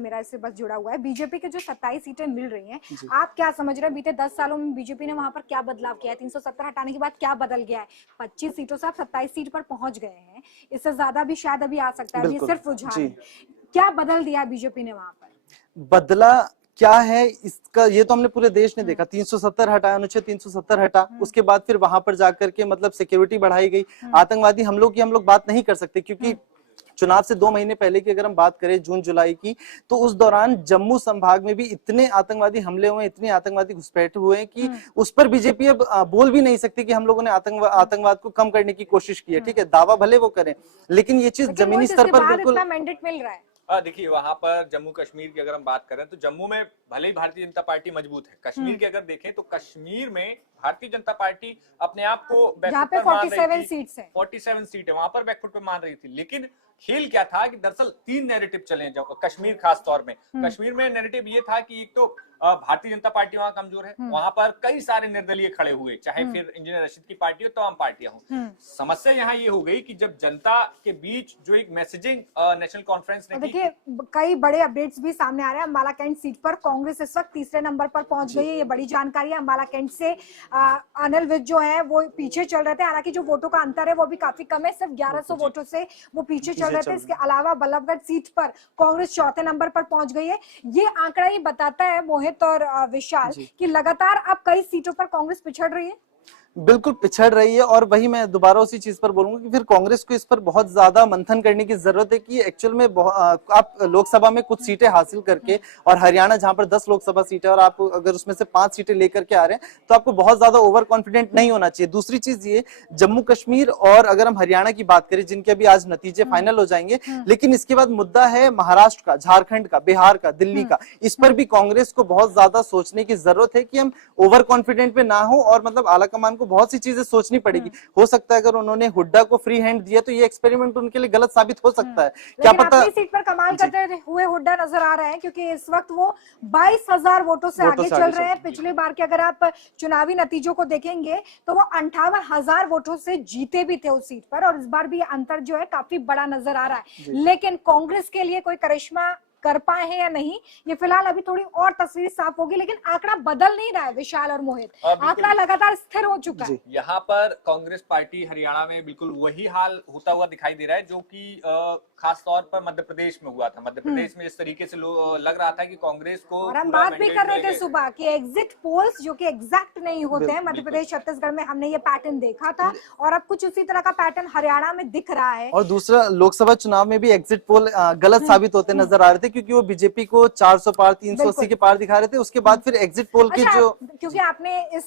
मेरा इससे बस जुड़ा हुआ है। बीजेपी के जो 27 सीटें मिल रही हैं, आप क्या समझ रहे हैं बीते 10 सालों में बीजेपी ने वहां पर क्या बदलाव किया है? 370 हटाने के बाद क्या बदल गया है? 25 सीटों से आप 27 सीट पर पहुंच गए हैं, इससे ज्यादा भी शायद अभी आ सकता है, अभी सिर्फ रुझान है। क्या बदल दिया बीजेपी ने वहां पर? बदला क्या है इसका, ये तो हमने पूरे देश ने देखा। 370 हटाया, अनुच्छेद 370 हटा, उसके बाद फिर वहां पर जाकर के मतलब सिक्योरिटी बढ़ाई गई। आतंकवादी हमलों की हम लोग बात नहीं कर सकते, क्योंकि चुनाव से 2 महीने पहले की अगर हम बात करें जून जुलाई की, तो उस दौरान जम्मू संभाग में भी इतने आतंकवादी हमले हुए, इतने आतंकवादी घुसपैठ हुए हैं कि उस पर बीजेपी अब बोल भी नहीं सकती कि हम लोगों ने आतंकवाद को कम करने की कोशिश की है। ठीक है, दावा भले वो करें, लेकिन ये चीज जमीनी स्तर पर बिल्कुल मैंडेट मिल रहा है। देखिए, वहां पर जम्मू कश्मीर की अगर हम बात करें तो जम्मू में भले ही भारतीय जनता पार्टी मजबूत है, कश्मीर की अगर देखें तो कश्मीर में भारतीय जनता पार्टी अपने आप को जहाँ पे 47 सीट्स हैं, 47 सीट है, वहां पर बैकफुट पे मान रही थी। लेकिन खेल क्या था कि दरअसल 3 नैरेटिव चले कश्मीर खास तौर में। कश्मीर में नैरेटिव ये था कि एक तो भारतीय जनता पार्टी वहां कमजोर है, वहां पर कई सारे निर्दलीय खड़े हुए, चाहे फिर इंजीनियर रशीद की पार्टी हो, तमाम पार्टियां हो। समस्या यहाँ ये हो गई कि जब जनता के बीच जो एक मैसेजिंग नेशनल कॉन्फ्रेंस ने, देखिए कई बड़े अपडेट्स भी सामने आ रहे हैं। अंबाला कैंट सीट पर कांग्रेस इस वक्त तीसरे नंबर पर पहुंच गई है, ये बड़ी जानकारी है। अंबाला कैंट से अनिल विज जो है वो पीछे चल रहे थे, हालांकि जो वोटों का अंतर है वो भी काफी कम है, सिर्फ 1100 वोटों से वो पीछे चल रहे थे। इसके अलावा बल्लभगढ़ सीट पर कांग्रेस चौथे नंबर पर पहुंच गई है। ये आंकड़ा ही बताता है मोहित और विशाल कि लगातार अब कई सीटों पर कांग्रेस पिछड़ रही है। बिल्कुल पिछड़ रही है, और वही मैं दोबारा उसी चीज पर बोलूंगा कि फिर कांग्रेस को इस पर बहुत ज्यादा मंथन करने की जरूरत है कि एक्चुअल में आप लोकसभा में कुछ सीटें हासिल करके, और हरियाणा जहां पर 10 लोकसभा सीटें और आप अगर उसमें से 5 सीटें लेकर के आ रहे हैं, तो आपको बहुत ज्यादा ओवर कॉन्फिडेंट नहीं होना चाहिए। दूसरी चीज ये, जम्मू कश्मीर और अगर हम हरियाणा की बात करें, जिनके अभी आज नतीजे फाइनल हो जाएंगे, लेकिन इसके बाद मुद्दा है महाराष्ट्र का, झारखंड का, बिहार का, दिल्ली का। इस पर भी कांग्रेस को बहुत ज्यादा सोचने की जरूरत है कि हम ओवर कॉन्फिडेंट पे ना हो, और मतलब आलाकमान को बहुत सी चीजें सोचनी पड़ेगी। हो सकता है अगर उन्होंने हुड्डा को फ्री हैंड दिया तो ये एक्सपेरिमेंट उनके लिए गलत साबित हो सकता है। क्या पता। अपनी सीट पर कमाल करते हुए हुड्डा नजर आ रहे हैं, क्योंकि इस वक्त वो 22,000 वोटों से आगे चल रहे हैं। पिछली बार के अगर आप चुनावी नतीजों को देखेंगे तो वो 58,000 वोटों से जीते भी थे उस सीट पर, और इस बार भी अंतर जो है काफी बड़ा नजर आ रहा है। लेकिन कांग्रेस के लिए कोई करिश्मा कर पाए हैं या नहीं, ये फिलहाल अभी थोड़ी और तस्वीर साफ होगी, लेकिन आंकड़ा बदल नहीं रहा है विशाल और मोहित, आंकड़ा लगातार स्थिर हो चुका है। यहाँ पर कांग्रेस पार्टी हरियाणा में बिल्कुल वही हाल होता हुआ दिखाई दे रहा है जो कि खास तौर पर मध्य प्रदेश में हुआ था। मध्य प्रदेश में इस तरीके से लग रहा था कि कांग्रेस को, और हम बात भी कर रहे थे सुबह कि एग्जिट पोल्स जो कि एग्जैक्ट नहीं होते हैं, मध्य प्रदेश छत्तीसगढ़ में हमने ये पैटर्न देखा था, और अब कुछ उसी तरह का पैटर्न हरियाणा में दिख रहा है। और दूसरा, लोकसभा चुनाव में भी एग्जिट पोल गलत साबित होते नजर आ रहे थे, क्योंकि वो बीजेपी को 400 पार, 380 के पार दिखा रहे थे। उसके बाद फिर एग्जिट पोल के जो, क्योंकि आपने इस